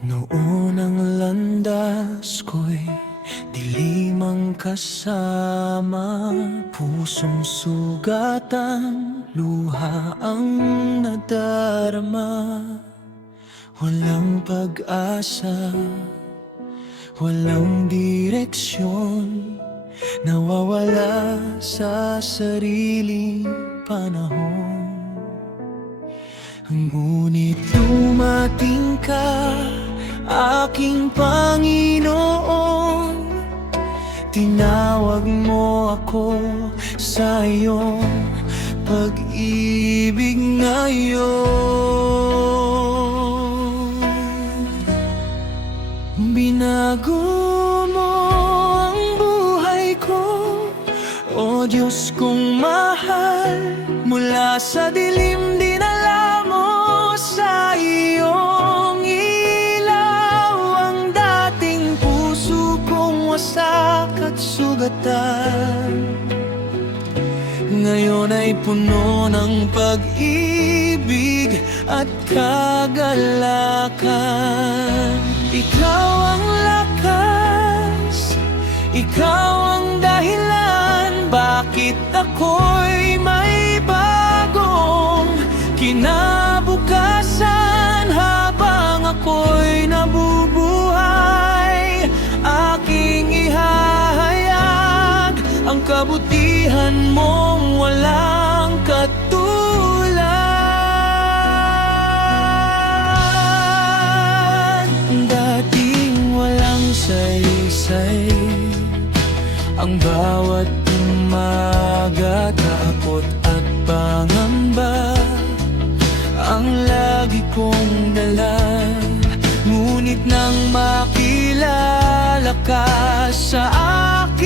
Noon ang landas ko'y dilim ang kasama, pusong sugatan, luha ang nadarama. Walang pag-asa, walang direksyon, nawawala sa sariling panahon. Ngunit dumating ka, aking Panginoon. Tinawag mo ako sa iyong pag-ibig ngayon. Binago mo ang buhay ko, o Diyos kong mahal. Mula sa dilim dinala mo sa iyong ilaw ang dating puso kong wasak at sugatan. Ngayon ay puno ng pag-ibig at kagalakan. Ikaw ang lakas, ikaw ang dahilan bakit ako'y may bagong kinabukasan. Habang ako'y nabubuhay, aking ihahayag ang kabutihan mong walang katulad. Dating walang saysay ang bawat umaga, takot at pangamba ang lagi kong dala. Ngunit nang makilala ka sa akin,